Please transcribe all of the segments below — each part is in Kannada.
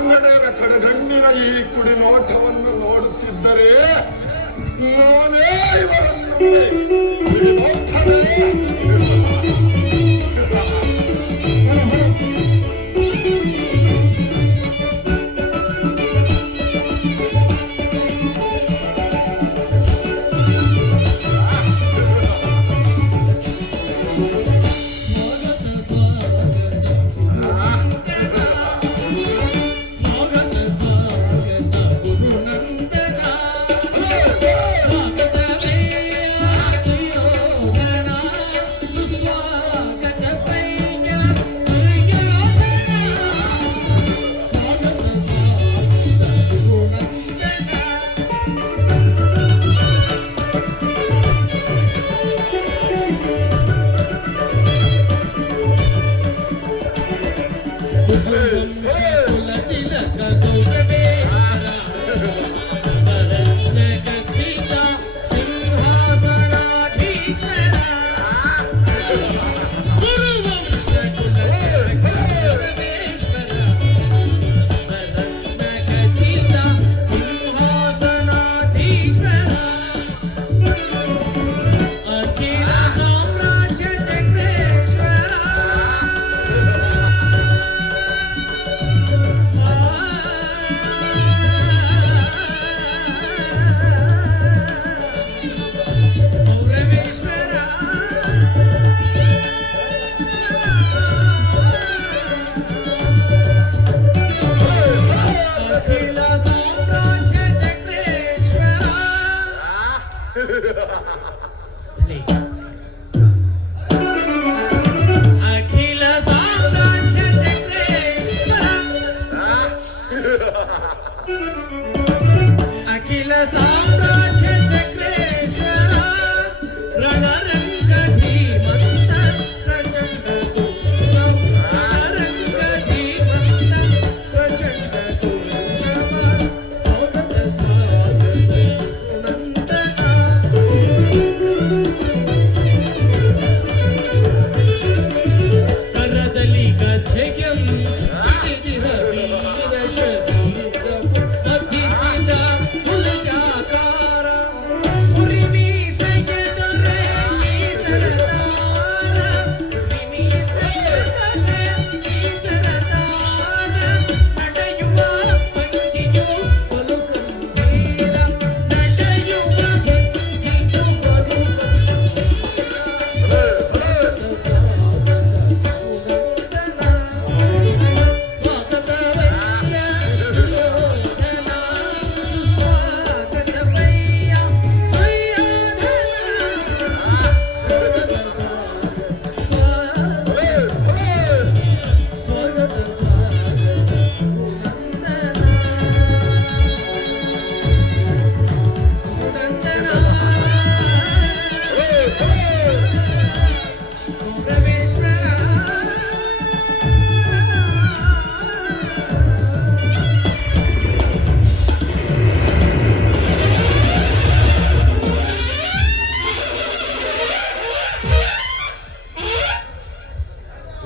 ಅಂಗಡಿಯರ ಕಡೆಗಣ್ಣಿನ ಈ ಕುಡಿ ನೋಟವನ್ನು ನೋಡುತ್ತಿದ್ದರೆ ನಾನೇ ಇವರನ್ನು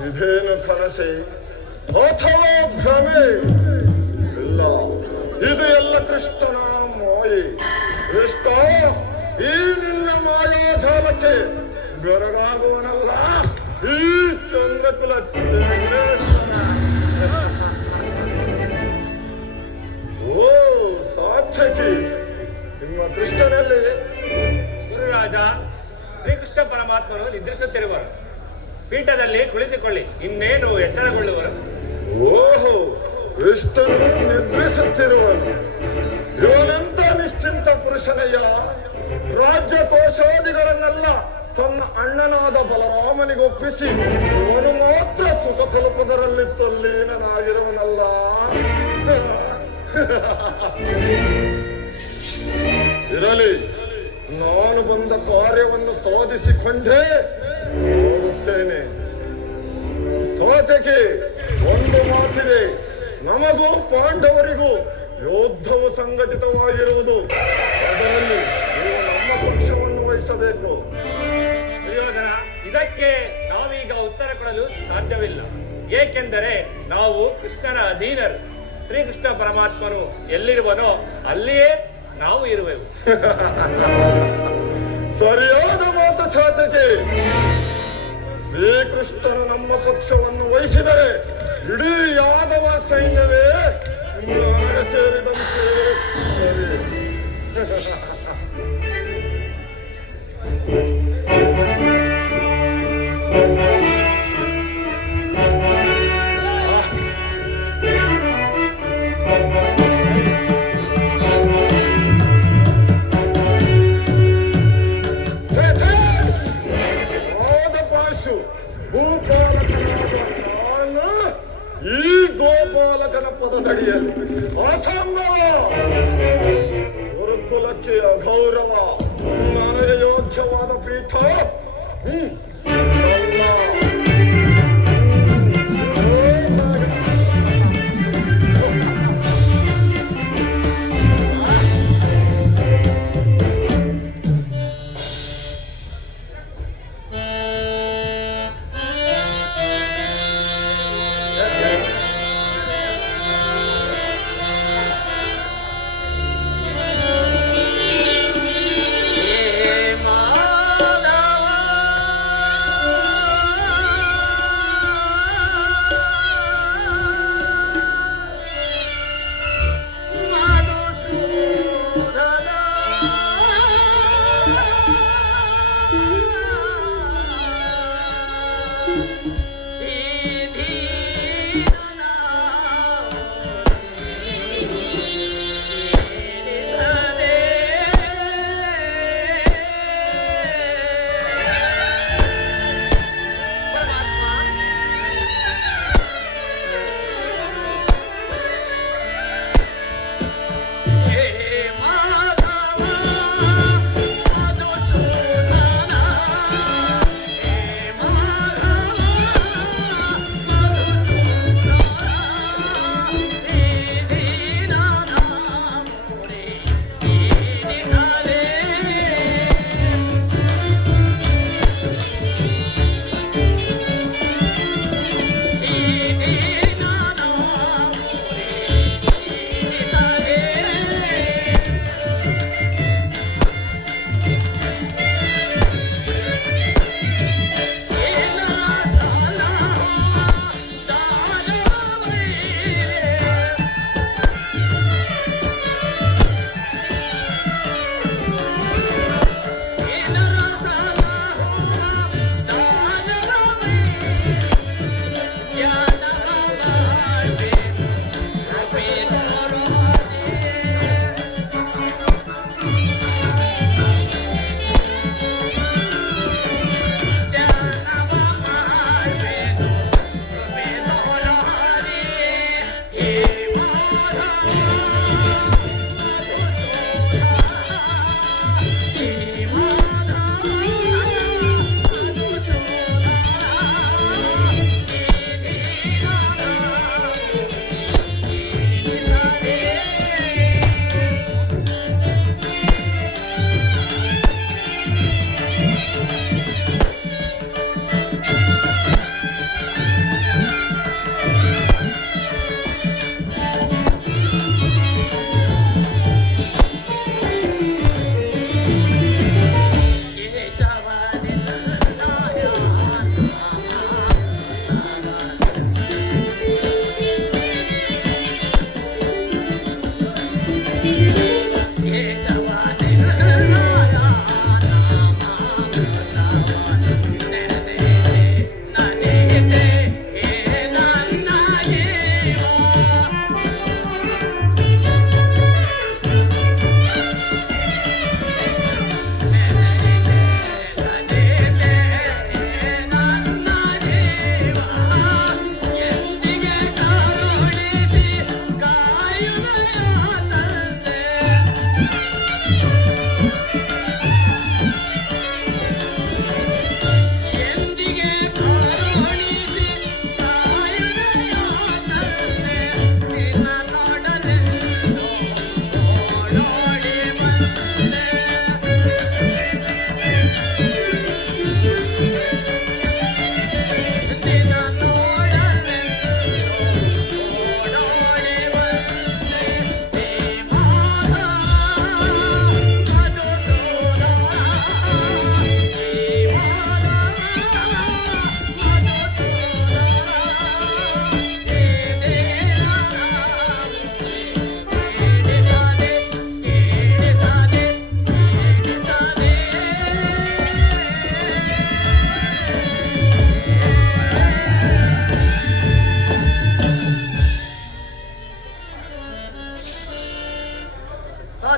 ಇದೇನು ಕನಸೆ ಅಥವಾ ಭ್ರಮೆ? ಇಲ್ಲ, ಇದು ಎಲ್ಲ ಕೃಷ್ಣನ ಮಾಯೆ. ಕೃಷ್ಣ, ಈ ನಿನ್ನ ಮಾಯಾಜಾಲಕ್ಕೆ ಬೆರಗಾಗುವನಲ್ಲ ಈ ಚಂದ್ರಕುಲ ಚಂದ್ರೇಶ್ವರ. ಓ ಸಾತ್ಯಕಿ, ನಿಮ್ಮ ಕೃಷ್ಣನಲ್ಲಿ ಗುರುರಾಜ ಶ್ರೀಕೃಷ್ಣ ಪರಮಾತ್ಮನು ನಿದ್ರಿಸುತ್ತಿರುವರು. ಪೀಠದಲ್ಲಿ ಕುಳಿತುಕೊಳ್ಳಿ, ಇನ್ನೇನು ಎಚ್ಚರಗೊಳ್ಳುವರು. ಓಹೋ, ಕೃಷ್ಣನು ನಿದ್ರಿಸುತ್ತಿರುವನು. ಇವನಂತ ನಿಶ್ಚಿಂತ ಪುರುಷನಯ್ಯ ರಾಜ್ಯ ಕೋಶಾದಿಗಳನ್ನೆಲ್ಲ ತನ್ನ ಅಣ್ಣನಾದ ಬಲರಾಮನಿಗೊಪ್ಪಿಸಿ ಇವನು ಮಾತ್ರ ಸುಖ ತಲುಪುವುದರಲ್ಲಿ ತಲ್ಲೀನನಾಗಿರುವನಲ್ಲ. ಇರಲಿ, ನಾನು ಬಂದ ಕಾರ್ಯವನ್ನು ಸಾಧಿಸಿಕೊಂಡೇ ಹೋಗುತ್ತೇನೆ. ಸಾಧಕೆ ಒಂದು ಮಾತಿದೆ, ನಮಗೂ ಪಾಂಡವರಿಗೂ ಯುದ್ಧವು ಸಂಘಟಿತವಾಗಿರುವುದು. ಅದರಲ್ಲಿ ನೀವು ನಮ್ಮ ಪಕ್ಷವನ್ನು ವಹಿಸಬೇಕು. ದುರ್ಯೋಧನ, ಇದಕ್ಕೆ ನಾವೀಗ ಉತ್ತರ ಕೊಡಲು ಸಾಧ್ಯವಿಲ್ಲ. ಏಕೆಂದರೆ ನಾವು ಕೃಷ್ಣನ ಅಧೀನರು. ಶ್ರೀಕೃಷ್ಣ ಪರಮಾತ್ಮನು ಎಲ್ಲಿರುವನೋ ಅಲ್ಲಿಯೇ ನಾವು ಇರುವೆವು. ಸರಿಯಾದ ಮಾತು ಚಾತಕಿ. ಶ್ರೀಕೃಷ್ಣನು ನಮ್ಮ ಪಕ್ಷವನ್ನು ವಹಿಸಿದರೆ ಇಡೀ ಯಾದವ ಸೈನ್ಯವೇ ನನಗೆ ಸೇರಿದಂತೆ ಸರಿ. ಈ ಗೋಪಾಲಕನ ಪದದಡಿಯಲ್ಲಿ ಅಸಂಭವ, ಗುರುಕುಲಕ್ಕೆ ಅಗೌರವ, ನನಗೆ ಯೋಗ್ಯವಾದ ಪೀಠ ಅಲ್ಲ.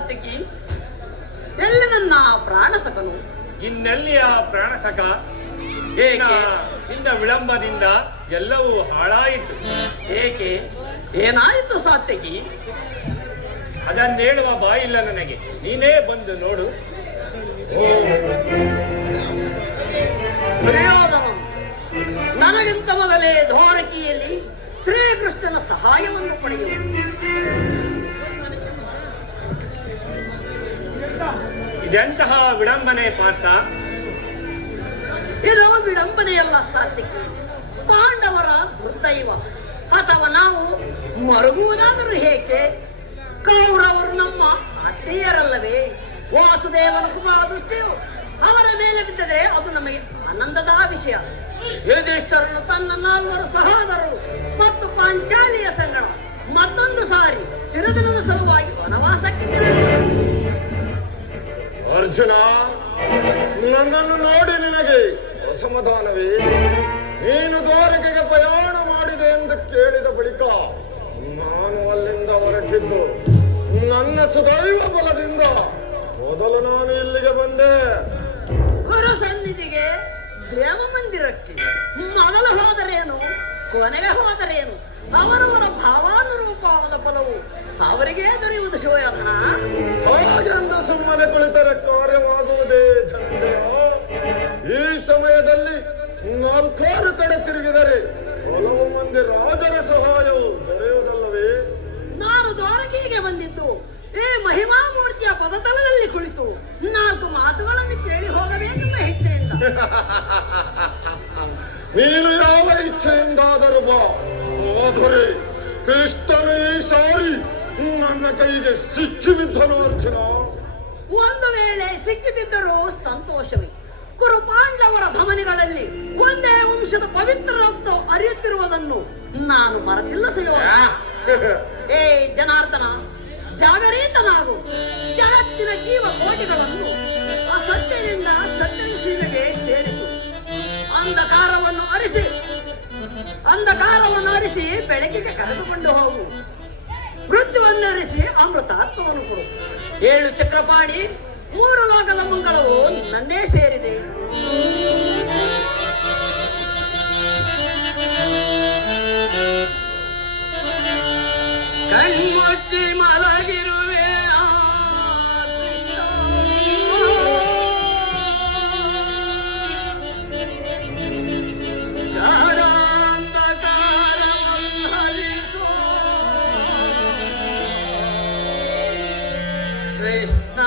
ಸಾತ್ವಿಕಿ? ಎಲ್ಲಿ ನನ್ನ ಪ್ರಾಣಸಕನು? ಇನ್ನೆಲ್ಲಿಯ ಪ್ರಾಣಸಕ? ಏಕೆ? ನಿನ್ನ ವಿಳಂಬದಿಂದ ಎಲ್ಲವೂ ಹಾಳಾಯಿತು. ಏಕೆ? ಏನಾಯಿತು ಸಾತ್ವಿಕಿ? ಅದನ್ನೇಳುವ ಬಾಯಿಲ್ಲ ನನಗೆ, ನೀನೇ ಬಂದು ನೋಡು. ದುರ್ಯೋಧನ ನನಗಿಂತ ಮೊದಲೇ ದ್ವಾರಕಿಯಲ್ಲಿ ಶ್ರೀಕೃಷ್ಣನ ಸಹಾಯವನ್ನು ಪಡೆಯುವ. ಇದೆಂತಹ ವಿಡಂಬನೆ ಪಾರ್ಥ? ಇದು ವಿಡಂಬನೆಯಲ್ಲ ಸಾತ್ವಿಕಿ, ಪಾಂಡವರ ದುರ್ದೈವ. ಅಥವಾ ನಾವು ಮರುಗುವುದಾದರೂ ಹೇಗೆ? ಕೌರವರು ನಮ್ಮ ಅತ್ತೆಯರಲ್ಲವೇ? ವಾಸುದೇವನ ಕುಮಾರ ದೃಷ್ಟಿಯು ಅವರ ಮೇಲೆ ಬಿದ್ದರೆ ಅದು ನಮಗೆ ಆನಂದದ ವಿಷಯ. ಯುಧಿಷ್ಠರನು ತನ್ನ 4 ಸಹೋದರರು ಮತ್ತು ಪಾಂಚಾಲಿಯ ಸಂಗಡ ಮತ್ತೊಂದು ಸಾರಿ ಚಿರದಿನದ ಸಲುವಾಗಿ ವನವಾಸಕ್ಕೆ ತೆರಳಿದರು. ಅರ್ಜುನ, ನನ್ನನ್ನು ನೋಡಿ ನಿನಗೆ ಅಸಮಾಧಾನವೇ? ನೀನು ದ್ವಾರಕೆಗೆ ಪ್ರಯಾಣ ಮಾಡಿದೆ ಎಂದು ಕೇಳಿದ ಬಳಿಕ ನಾನು ಅಲ್ಲಿಂದ ಹೊರಟಿದ್ದು ನನ್ನ ಸುದೈವ ಬಲದಿಂದ. ಮೊದಲು ನಾನು ಇಲ್ಲಿಗೆ ಬಂದೆ. ಗುರು ಸನ್ನಿಧಿಗೆ, ದೇವ ಮಂದಿರಕ್ಕೆ ಮೊದಲು ಹೋದರೇನು, ಕೊನೆಗೆ ಹೋದರೇನು? ಅವರವರ ಭಾವಾನುರೂಪವಾದ ಬಲವು ಅವರಿಗೆ ದೊರೆಯುವುದು ಶಿವಯೋಧನ. ಹಾಗೆಂದು ಸುಮ್ಮನೆ ಕುಳಿತರೆ ಕಾರ್ಯವಾಗುವುದೇ ಧನಂಜಯ? ಈ ಸಮಯದಲ್ಲಿ 4 ಕಡೆ ತಿರುಗಿದರೆ ಹಲವು ಮಂದಿ ರಾಜರ ಸಹಾಯವು ದೊರೆಯುವುದಲ್ಲವೇ? ನಾನು ದ್ವಾರಕೆಗೆ ಬಂದಿದ್ದು ಈ ಮಹಿಮಾಮೂರ್ತಿಯ ಪದತಲದಲ್ಲಿ ಕುಳಿತು 4 ಮಾತುಗಳನ್ನು ಕೇಳಿ ಹೋಗಬೇಕೆಂಬ ಇಚ್ಛೆಯಿಂದ. ನೀನು ಯಾವ ಇಚ್ಛೆಯಿಂದಾದರೂ ಬಾ, ಆದರೆ ಕೃಷ್ಣನು ಈ ಸಾರಿ ನನ್ನ ಕೈಗೆ ಸಿಕ್ಕಿಬಿದ್ದನು ಅರ್ಜುನ. ಒಂದು ವೇಳೆ ಸಿಕ್ಕಿಬಿದ್ದರೂ ಸಂತೋಷವೇ. ಕುರು ಪಾಂಡವರ ಧಮನಿಗಳಲ್ಲಿ ಒಂದೇ ವಂಶದ ಪವಿತ್ರ ರಕ್ತ ಹರಿಯುತ್ತಿರುವುದನ್ನು ನಾನು ಮರೆತಿಲ್ಲ ಸಿಗುವ. ಏ ಜನಾರ್ದನ, ಜಾಗರೀತನಾಗು. ಜಗತ್ತಿನ ಜೀವ ಕೋಟಿಗಳನ್ನು ಅಸತ್ಯದಿಂದ ಸತ್ಯದ ಸೀಮೆಗೆ ಸೇರಿಸು. ಅಂಧಕಾರವನ್ನು ಅರಿಸಿ ಬೆಳಕಿಗೆ ಕರೆದುಕೊಂಡು ಹೋಗು. ಮೃತ್ಯುವನ್ನು ಅರಿಸಿ ಅಮೃತಾತ್ಮವನ್ನು ಕೊಡು. 7 ಚಕ್ರಪಾಣಿ 3 ಲೋಕದ ಮಂಗಳವು ನನ್ನೇ ಸೇರಿದೆ. ಕಣ್ಮುಚ್ಚಿ ಮಲಗಿರುವೆ ಕೃಷ್ಣ.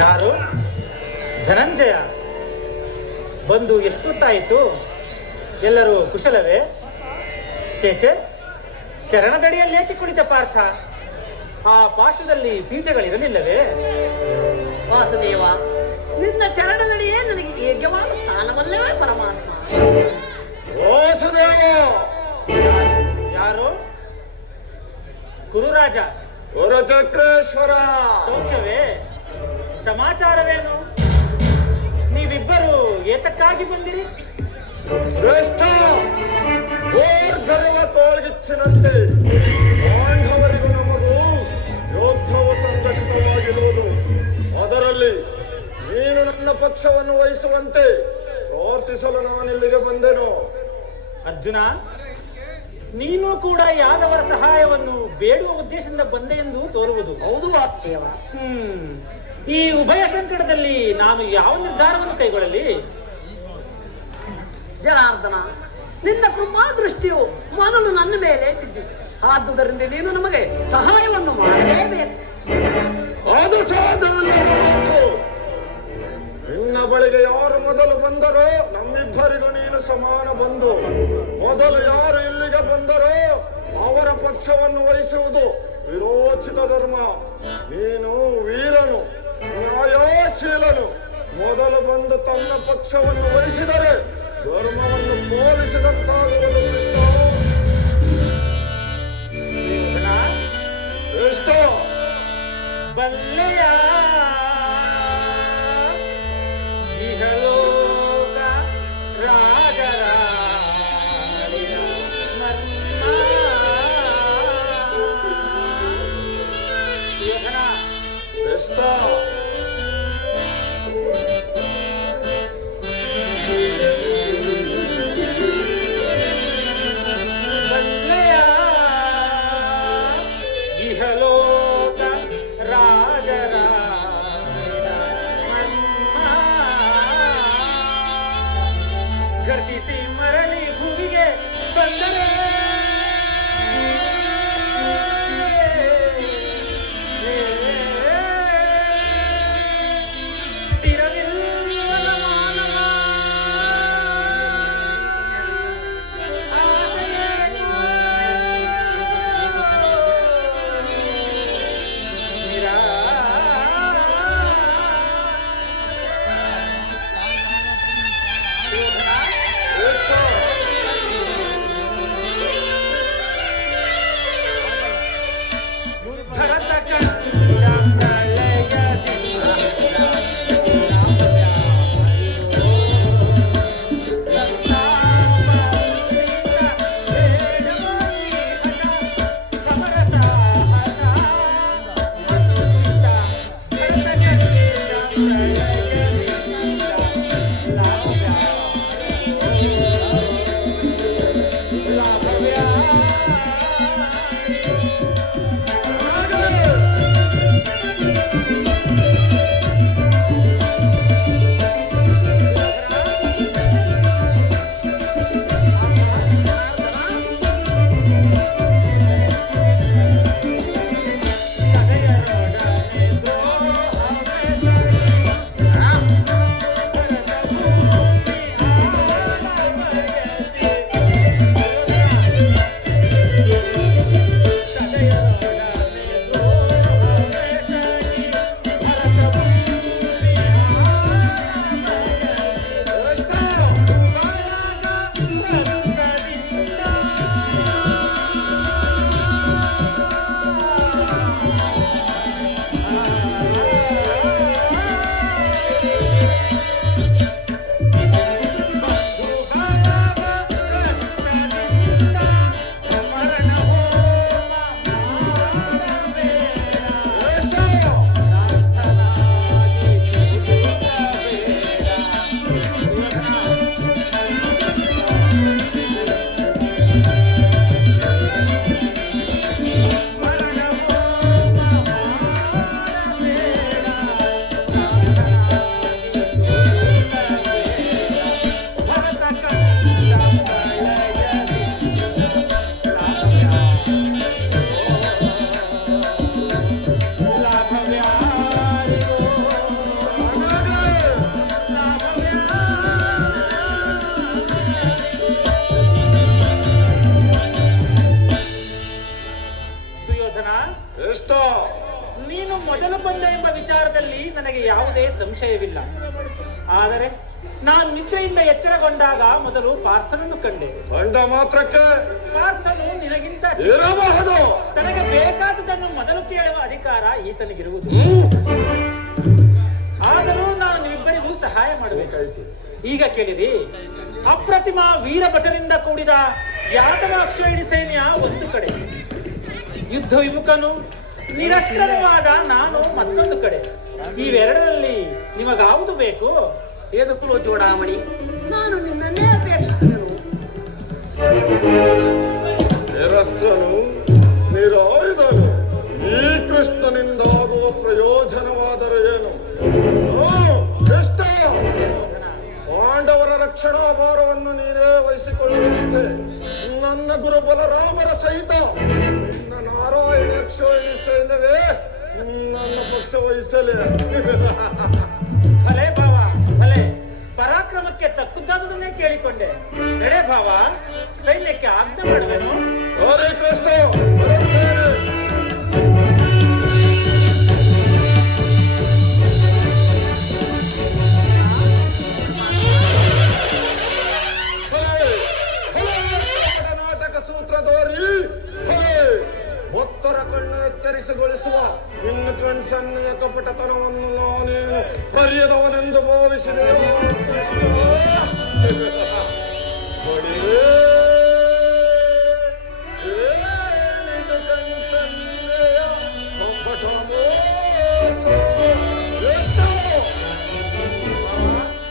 ಯಾರು? ಧನಂಜಯ ಬಂದು ಎಷ್ಟೊತ್ತಾಯಿತು? ಎಲ್ಲರೂ ಕುಶಲವೇ? ಚೇಚೆ, ಚರಣದಡಿಯಲ್ಲಿ ಏಕೆ ಕುಳಿತ ಪಾರ್ಥ? ಆ ಪಾರ್ಶ್ವದಲ್ಲಿ ಪೀಠಗಳಿರಲಿಲ್ಲವೇ? ವಾಸುದೇವ, ನಿನ್ನ ಚರಣದಡಿಯೇ ನನಗೆ ಯೋಗ್ಯವಾದ ಸ್ಥಾನವಲ್ಲವೇ ಪರಮಾತ್ಮ? ವಾಸುದೇವ, ಯಾರು? ಕುರುರಾಜ, ಗುರುಚಕ್ರೇಶ್ವರ, ಸೌಖ್ಯವೇ? ಸಮಾಚಾರವೇನು? ನೀವಿಬ್ಬರು ಏತಕ್ಕಾಗಿ ಬಂದಿರಿ? ಶ್ರೇಷ್ಠ, ಗರ್ವ ತೋಳ್ಗಿಚ್ಚಿನಂತೆ ಪಾಂಡವರಿಗೂ ನಮಗೂ ಯೋದ್ಧವು ಸಂಘಟಿತವಾಗಿರುವುದು. ಅದರಲ್ಲಿ ನೀನು ನನ್ನ ಪಕ್ಷವನ್ನು ವಹಿಸುವಂತೆ ಪ್ರಾರ್ಥಿಸಲು ನಾನಿಲ್ಲಿಗೆ ಬಂದೆನು. ಅರ್ಜುನ, ನೀನು ಕೂಡ ಯಾದವರ ಸಹಾಯವನ್ನು ಬೇಡುವ ಉದ್ದೇಶದಿಂದ ಬಂದೆ ಎಂದು ತೋರುವುದು. ಹೌದು ವಾಸುದೇವ. ಈ ಉಭಯ ಸಂಕಟದಲ್ಲಿ ನಾನು ಯಾವ ನಿರ್ಧಾರವನ್ನು ಕೈಗೊಳ್ಳಲಿ? ಜನಾರ್ದನ, ನಿನ್ನ ಕೃಪಾ ದೃಷ್ಟಿಯು ಮೊದಲು ನನ್ನ ಮೇಲೆ ಬಿದ್ದಿದೆ. ಆದುದರಿಂದ ನೀನು ನಮಗೆ ಸಹಾಯವನ್ನು ಮಾಡಲೇಬೇಕು. ಅದು ಸಾಧ್ಯವಿಲ್ಲದ ಮಾತು. ನಿನ್ನ ಬಳಿಗೆ ಯಾರು ಮೊದಲು ಬಂದರೋ ನಮ್ಮಿಬ್ಬರಿಗೂ ನೀನು ಸಮಾನ ಬಂಧು. ಮೊದಲು ಯಾರು ಇಲ್ಲಿಗೆ ಬಂದರೋ ಅವರ ಪಕ್ಷವನ್ನು ವಹಿಸುವುದು ವಿರೋಚಿತ ಧರ್ಮ. ನೀನು ವೀರನು, ನ್ಯಾಯಶೀಲನು. ಮೊದಲು ಬಂದು ತನ್ನ ಪಕ್ಷವನ್ನು ವಹಿಸಿದರೆ ಧರ್ಮವನ್ನು ಪೋಲಿಸಿದಂತಾಗುವುದು. ಕೃಷ್ಣ, ಕೃಷ್ಣ ಬಲ್ಲೆಯ ಇಹಲೋಕ ರಾಜರ ಮರ್ಮ. ಕೃಷ್ಣ, ಬಲ್ಲೆಯ ಇಹಲೋಕ ರಾಜರ ಮರ್ಮ. ಗರ್ತಿಸಿ ಮರಳಿ ಭೂಮಿಗೆ ಬಂದರೆ ಸ್ಥಿರವಿಲ್ಲದ ಮಾನವ ಆಸೆಯೇನು? ಶ್ರೇಷ್ಠ. ನೀನು ಮೊದಲು ಬಂದ ಎಂಬ ವಿಚಾರದಲ್ಲಿ ನನಗೆ ಯಾವುದೇ ಸಂಶಯವಿಲ್ಲ. ಆದರೆ ನಾನು ನಿದ್ರೆಯಿಂದ ಎಚ್ಚರಗೊಂಡಾಗ ಮೊದಲು ಪಾರ್ಥನನ್ನು ಕಂಡೆ. ಕಂಡ ಮಾತ್ರಕ್ಕೆ ಪಾರ್ಥನು ನಿನಗಿಂತ ಇರಬಹುದು. ತನಗೆ ಬೇಕಾದುದನ್ನು ಮೊದಲು ಕೇಳುವ ಅಧಿಕಾರ ಈತನಿಗಿರುವುದು. ಆದರೂ ನಾನು ನಿಮ್ಮಿಬ್ಬರಿಗೂ ಸಹಾಯ ಮಾಡಬೇಕಾಯಿತು. ಈಗ ಕೇಳಿರಿ, ಅಪ್ರತಿಮ ವೀರಭಟರಿಂದ ಕೂಡಿದ ಯಾದವ ಅಕ್ಷೋಹಿಣಿ ಸೈನ್ಯ ಒಂದು ಕಡೆ, ಯುದ್ಧ ವಿಮುಖನು ನಿರಸ್ತ್ರನೂ ಆದ ನಾನು ಮತ್ತೊಂದು ಕಡೆ. ಇವೆರಡರಲ್ಲಿ ನಿಮಗಾವುದು ಬೇಕು? ಎದುಕಲು ಚೂಡಾಮಣಿ, ನಾನು ನಿನ್ನನ್ನೇ ಅಪೇಕ್ಷಿಸಿದನು. ನಿರಸ್ತ್ರನು ನಿರಾಯುಧನು ಈ ಕೃಷ್ಣನಿಂದಾಗುವ ಪ್ರಯೋಜನವಾದರೆ ಏನು? ಕೃಷ್ಣ, ಪಾಂಡವರ ರಕ್ಷಣಾ ಭಾರವನ್ನು ನೀನೇ ವಹಿಸಿಕೊಳ್ಳುವಂತೆ ನನ್ನ ಗುರು ಬಲರಾಮರ ಸಹಿತ ನಿನ್ನ ನಾರಾಯಣ ಅಕ್ಷೋಹಿಣಿ ಸೈನ್ಯವೇ ನನ್ನ ಪಕ್ಷ ವಹಿಸಲೇ. ಭಲೆ ಭಾವ, ಭಲೆ. ಪರಾಕ್ರಮಕ್ಕೆ ತಕ್ಕುದಾದುದನ್ನೇ ಕೇಳಿಕೊಂಡೆ. ನಡೆ ಭಾವ, ಸೈನ್ಯಕ್ಕೆ ಆಜ್ಞೆ ಮಾಡುವೆನು. ಹರೇ ಕೃಷ್ಣ, ಬರುತ್ತೇನೆ. ನಾಟಕ ಸೂತ್ರಧಾರಿ ಭಕ್ತರ ಕಣ್ಣು ಎಚ್ಚರಿಸಿಗೊಳಿಸುವ ನಿನ್ನ ಕಣ್ಸನ್ನೆಯ ಕಪಟತನವನ್ನು ನಾನೇನು ಹರಿಯದವನೆಂದು ಭಾವಿಸಿದೆ. ಏನಿದು ಕಣ್ಸನ್ನೆಯ ಕಪಟ ಮೋಸ? ಎಷ್ಟು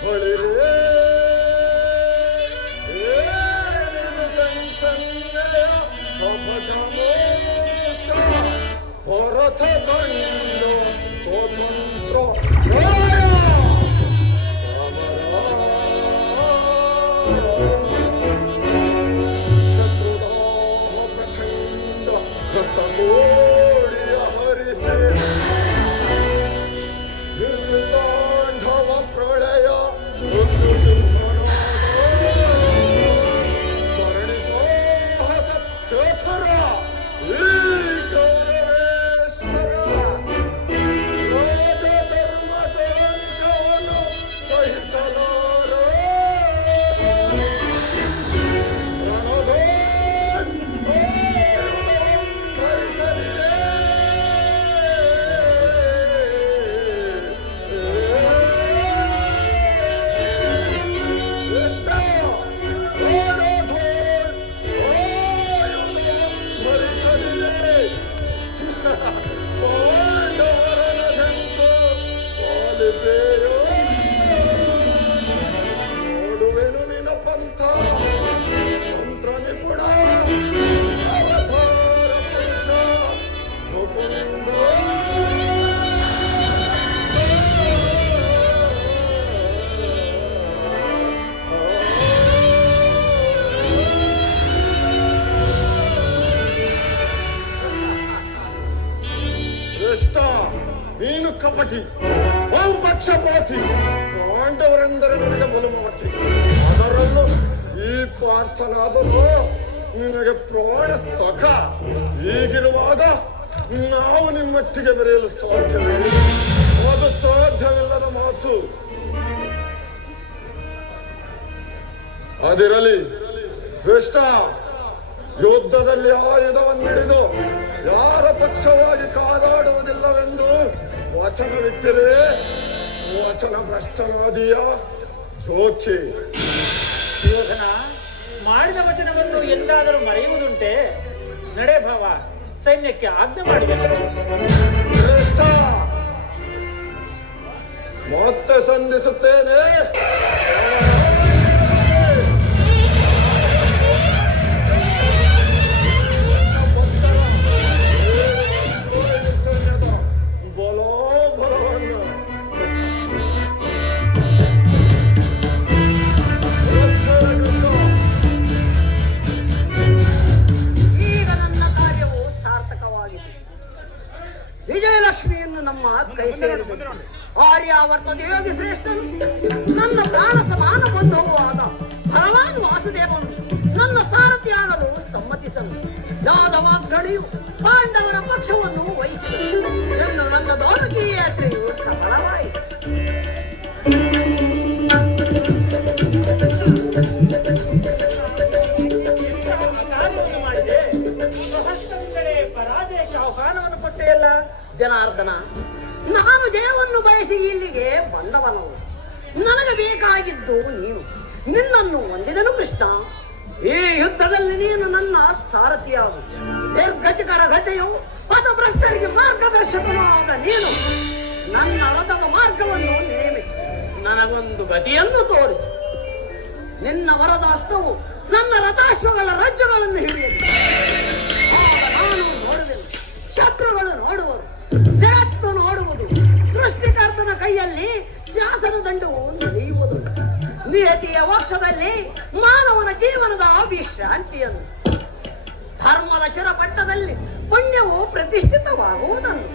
ಹೊಳಿರೇ, ಏನಿದು ಕಣ್ಸನ್ನೆಯ ಕಪಟ ಮೋಸ? ಭರತ ಕಂಡ ಸ್ವತಂತ್ರ ಶತ್ರುದಾಹ ಪ್ರಚಂಡ ರಕ್ತಕೋಡಿಯ ಹರಿಸಿ ನಿರ್ತಾಂಡವ ಪ್ರಳಯ ಮೃತ್ಯು ಧರಣಿ ಸಾಹಸ ಕ್ಷೇತ್ರ ಈ ಗೌರವೇಶ್ವರ ರಾಜ ಧರ್ಮ ಕಳಂಕವನ್ನು ಸಹಿಸಲಾರ ನೋಡುವೆನು ನಿನ್ನ ಪಂಥ ತಂತ್ರ ನಿಪುಣ ಅವತಾರ ಪುರುಷ ಮುಕುಂದ. ಶ್ರೇಷ್ಠ, ನೀನು ಕಪಟಿ, ಬಹುಪಕ್ಷಪಾತಿ. ಪಾಂಡವರೆಂದರೆ ನನಗೆ ಬಲುಮಾತಿ. ಅದರಲ್ಲೂ ಈ ಪಾರ್ಥನಾದರೂ ನಿನಗೆ ಪ್ರಾಣ ಸಖ. ಹೀಗಿರುವಾಗ ನಾವು ನಿಮ್ಮೊಟ್ಟಿಗೆ ಬೆರೆಯಲು ಸಾಧ್ಯವಿಲ್ಲ. ಅದು ಸಾಧ್ಯವಿಲ್ಲದ ಮಾತು. ಅದಿರಲಿ ಶ್ರೇಷ್ಠ, ಯುದ್ಧದಲ್ಲಿ ಆಯುಧವನ್ನಿಡಿದು ಯಾರ ಪಕ್ಷವಾಗಿ ಕಾದಾಡುವುದಿಲ್ಲವೆಂದು ವಚನವಿಟ್ಟಿರುವೆ. ವಚನ ಭ್ರಷ್ಟನಾದಿಯ ಜೋಕಿ. ಯೋಧನ ಮಾಡಿದ ವಚನವನ್ನು ಎಂದಾದರೂ ಮರೆಯುವುದುಂಟೆ? ನಡೆ ಭಾವ, ಸೈನ್ಯಕ್ಕೆ ಆಜ್ಞೆ ಮಾಡುವೆನು. ಶ್ರೇಷ್ಠ, ಮತ್ತೆ ಸಂಧಿಸುತ್ತೇನೆ. ಈಗ ನನ್ನ ಕಾರ್ಯವು ಸಾರ್ಥಕವಾಗಿದೆ. ವಿಜಯಲಕ್ಷ್ಮಿಯನ್ನು ನಮ್ಮ ಕೈ ಸೇರಿದೆ. ಆರ್ಯಾವರ್ತ ದೇವಗಿ ಶ್ರೇಷ್ಠನು, ನನ್ನ ಪ್ರಾಣ ಸಮಾನ ಬಂಧುವೂ ಆದ ಭಗವಾನ್ ವಾಸುದೇವನು ನನ್ನ ಸಾರಥಿಯಾಗಲು ಸಮ್ಮತಿಸಲು ಯಾದವಾಗ್ರಣಿಯು ಪಾಂಡವರ ಪಕ್ಷವನ್ನು ವಹಿಸಿದರು ಎಂದು ನನ್ನ ದ್ವಾರಕಿ ಯಾತ್ರೆಯು ಸಫಲವಾಯಿತು. ಕಾರ್ಯವನ್ನು ಮಾಡಿದೆ, ಸ್ವಹಸ್ತದಿಂದಲೇ ಪರಾಜಯಕ್ಕೆ ಆಹ್ವಾನವನ್ನು ಕೊಟ್ಟೆಯಲ್ಲ. ಜನಾರ್ದನ, ನಾನು ಜಯವನ್ನು ಬಯಸಿ ಇಲ್ಲಿಗೆ ಬಂದವನು. ನನಗೆ ಬೇಕಾಗಿದ್ದು ನೀನು. ನಿನ್ನನ್ನು ಹೊಂದಿದನು ಕೃಷ್ಣ. ಈ ಯುದ್ಧದಲ್ಲಿ ನೀನು ನನ್ನ ಸಾರಥಿಯಾಗು. ದೀರ್ಘಚಿಕರ ಗದ್ದೆಯು ಪಥಭ್ರಷ್ಟರಿಗೆ ಮಾರ್ಗದರ್ಶಕನೂ ಆದ ನೀನು ನನ್ನ ರಥದ ಮಾರ್ಗವನ್ನು ನೇಮಿಸಿ ನನಗೊಂದು ಗತಿಯನ್ನು ತೋರಿಸು. ನಿನ್ನ ವರದ ಹಸ್ತವು ನನ್ನ ರಥಾಶ್ವಗಳ ರಜ್ಜುಗಳನ್ನು ಹಿಡಿಯಲಿ. ಆಗ ನಾನು ನೋಡುವೆನು, ಶತ್ರುಗಳು ನೋಡುವರು, ಜಗತ್ತು ನೋಡುವುದು. ಸೃಷ್ಟಿಕರ್ತನ ಕೈಯಲ್ಲಿ ಶಾಸನ ದಂಡವು ನಡೆಯುವುದು. ನಿಯತಿಯ ವಕ್ಷದಲ್ಲಿ ಮಾನವನ ಜೀವನದ ವಿಶ್ರಾಂತಿಯನ್ನು, ಧರ್ಮದ ಚಿರಪಟ್ಟದಲ್ಲಿ ಪುಣ್ಯವು ಪ್ರತಿಷ್ಠಿತವಾಗುವುದನ್ನು.